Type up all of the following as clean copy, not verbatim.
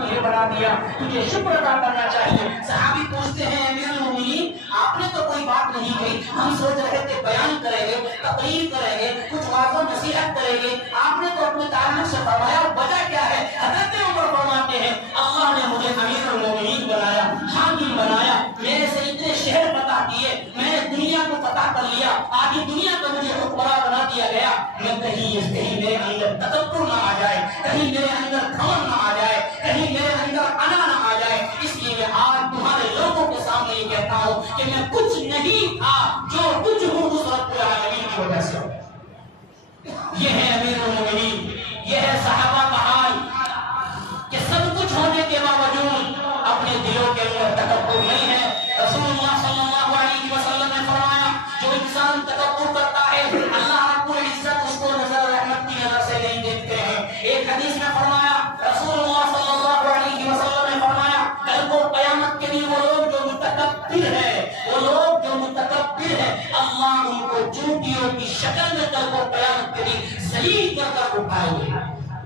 تجھے بنا دیا، تجھے شکر ادا کرنا چاہیے۔ صحابی پوچھتے ہیں امیر المومنین آپ نے تو کوئی بات نہیں کہی، ہم سوچ رہے تھے بیان کریں گے، تقریر کریں گے، کچھ واضح نصیحت کریں گے، آپ نے تو اپنے تعلق سے فرمایا، وجہ کیا ہے؟ حضرت عمر فرماتے ہیں اللہ نے مجھے امیر المومنین بنایا، حاکم بنایا، میرے سے اتنے شہر فتح کیے، میں نے دنیا کو فتح کر لیا، آدھی دنیا کو مجھے حکمراں بنا دیا گیا، میں کہیں میرے اندر تکبر نہ آ جائے، کہیں میرے اندر گھمنڈ نہ آ جائے، کہیں میرے اندر انا نہ آ جائے، اس لیے میں آج تمہارے لوگوں کے سامنے یہ کہتا ہوں کہ میں کچھ نہیں تھا، جو کچھ ہوں اس رب العالمین کی وجہ سے۔ یہ ہے امیر المومنین، یہ ہے صحابہ کا حال کہ سب کچھ ہونے کے باوجود اپنے دلوں کے اندر تکبر نہیں ہے۔ رسول اللہ صلی اللہ علیہ وسلم نے فرمایا جو انسان تکبر کرتا ہے اللہ رب العزت اس کو نظر رحمت کی نظر سے نہیں دیکھتے ہیں۔ ایک حدیث میں فرمایا رسول اللہ صلی اللہ علیہ وسلم نے فرمایا کل کو قیامت کے دن وہ لوگ جو متکبر ہیں، وہ لوگ جو متکبر ہیں، اللہ ان کو چونٹیوں کی شکل میں کل کو قیامت کے دن ذلیل کر کر اٹھائیں گے۔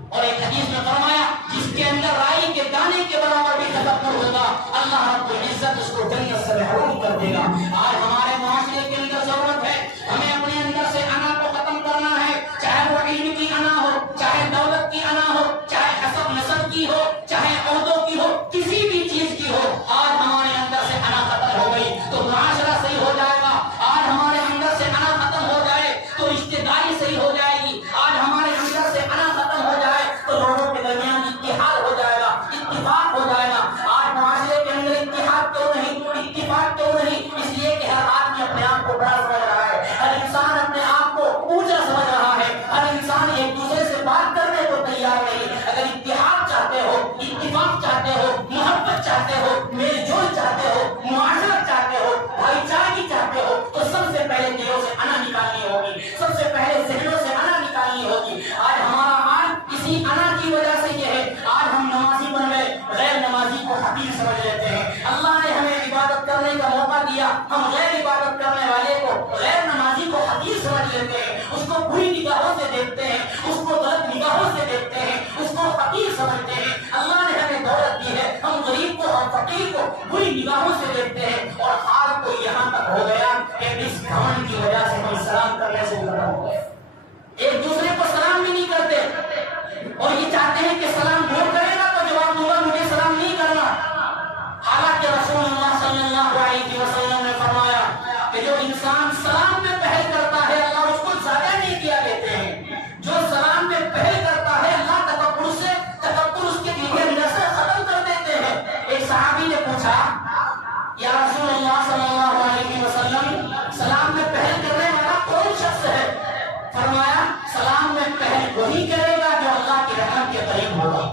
اور ایک حدیث میں فرمایا جس کے اندر رائی کے دانے کے برابر بھی تکبر ہوگا اللہ رب العزت اس کو جنت سے محروم کر دے گا۔ آج ہمارے معاشرے کے اندر ضرورت ہے ہمیں اپنے اندر سے انا کو ختم کرنا ہے، چاہے وہ علم کی انا ہو، چاہے دولت کی انا ہو، چاہے حسب نسب کی ہو، چاہے عہدوں کی ہو، کسی بھی چیز کی ہو۔ آج ہمارے اندر سے انا ختم ہو گئی تو معاشرہ صحیح ہو جائے گا، آج ہمارے اندر سے انا ختم ہو جائے تو رشتہ داری صحیح ہو جائے گی، آج ہمارے اندر سے انا ختم ہو جائے تو لوگوں کے درمیان اتحاد ہو جائے گا، اتفاق ہو جائے گا۔ آج معاشرے کے اندر اتحاد کیوں نہیں، اتفاق کیوں نہیں؟ اس لیے کہ ہر آدمی اپنے آپ کو بڑا سمجھ رہا ہے، ہر انسان اپنے آپ کو اونچا سمجھ رہا ہے، ہر انسان ایک دوسرے سے بات کرنے کو تیار نہیں۔ اگر اتحاد چاہتے ہو، اتفاق چاہتے ہو، محبت چاہتے ہو، میل جول چاہتے ہو، معاشرت چاہتے ہو، بھائی چارگی چاہتے ہو تو سب سے پہلے دلوں سے انا نکالنی ہوگی، سب سے پہلے ذہنوں سے انا نکالنی ہوگی۔ آج ہمارا حال اسی انا کی وجہ سے یہ ہے، آج ہم نمازی بن گئے، غیر نمازی کو حقیر سمجھ لیتے ہیں۔ اللہ نے ہمیں عبادت کرنے کا موقع دیا، ہم غیر عبادت کرنے والے کو، غیر نمازی کو حقیر سمجھ لیتے ہیں، اس کو بری نگاہوں سے دیکھتے ہیں، اس کو غلط نگاہوں سے دیکھتے ہیں، اس کو حقیر سمجھتے ہیں۔ اللہ نے ہمیں دولت دی ہے، ہم غریب کو اور فقیر کو بری نگاہوں سے دیکھتے ہیں، اور حال تو یہاں تک ہو گیا کہ اس گھمنڈ کی وجہ سے ہم سلام کرنے سے منع ہو گئے، ایک دوسرے کو سلام بھی نہیں کرتے، اور یہ چاہتے ہیں کہ سلام وہ کرے گا تو جواب دوں گا، مجھے سلام نہیں کرنا۔ حالانکہ رسول اللہ صلی اللہ علیہ وسلم نے فرمایا کہ جو انسان سلام میں پہل کرتا ہے اللہ اس کو زیادہ نہیں کیا دیتے ہیں، جو سلام میں پہل کرتا ہے اللہ تکبر اس کے دل کے اندر سے ختم کر دیتے ہیں۔ ایک صحابی نے پوچھا یا رسول اللہ صلی اللہ علیہ وسلم سلام میں پہل کرنے والا کون شخص ہے؟ فرمایا سلام میں پہل وہی کرے گا جو اللہ کی رحمت کے قریب ہوگا،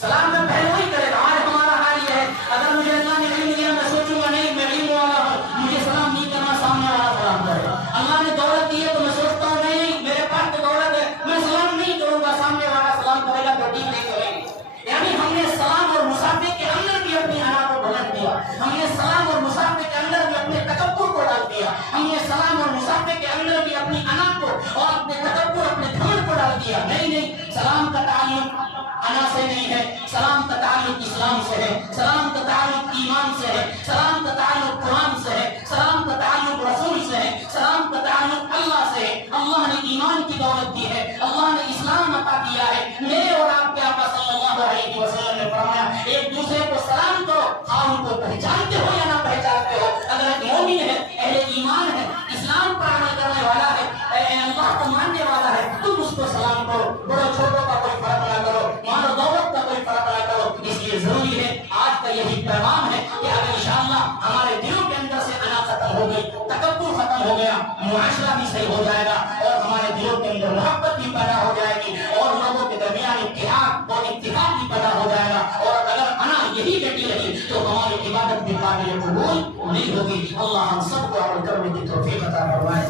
سلام میں پہل وہی کرے گا۔ آج ہمارا حال یہ ہے اگر مجھے اللہ نے علم دیا میں سوچوں گا نہیں میں علم والا ہوں، مجھے سلام نہیں کرنا، سامنے والا سلام کرے گا۔ اللہ نے دولت دی ہے تو میں سوچتا ہوں نہیں میرے پاس تو دولت ہے میں سلام نہیں کروں گا، سامنے والا سلام کرے گا تو ٹھیک نہیں کرے گا۔ یعنی ہم نے سلام اور مسافے کے اندر بھی اپنی انا کو بلند کیا، ہم نے سلام اور مسافے کے اندر بھی اپنے تکبر کو ڈال دیا، ہم نے سلام اور مسافے کے اندر بھی اپنی انا کو اور اپنے تکبر اپنے گھمنڈ کو ڈال دیا۔ نہیں، سلام کا تعلق انا سے نہیں ہے، سلام کا تعلق اسلام سے ہے، سلام کا تعلق ایمان سے ہے، سلام کا تعلق قرآن سے ہے، سلام کا تعلق رسول سے ہے، سلام کا تعلق اللہ سے ہے۔ اللہ نے ایمان کی دولت دی ہے، اللہ نے اسلام عطا کیا ہے۔ میرے اور آپ کے آقا صلی اللہ علیہ وسلم نے فرمایا ایک دوسرے کو سلام کرو، آپ ان کو پہچانتے ہو یا نہ پہچانتے ہو، اگر ایک مومن ہے، اہل ایمان ہے، اسلام پر عمل کرنے والا ہے، اللہ کو ماننے والا ہے، تم اس کو سلام کرو، بڑوں چھوٹوں کا کوئی فرق نہ کرو، مال و دولت کا کوئی فرق نہ کرو۔ اس لیے ضروری ہے آج کا یہی پیغام ہے کہ اگر انشاءاللہ ہمارے دلوں کے اندر سے انا ختم ہو گئی، تکبر ختم ہو گیا، معاشرہ بھی صحیح ہو جائے گا اور ہمارے دلوں کے اندر محبت بھی پیدا ہو جائے گی اور لوگوں کے درمیان اتحاد اور اتفاق بھی پیدا ہو جائے گا۔ اور اگر انا یہی بیٹھی رہی تو ہماری عبادت بھی قابل قبول نہیں ہوگی۔ اللہ ہم سب کو عمل کرنے کی توفیق عطا فرمائے۔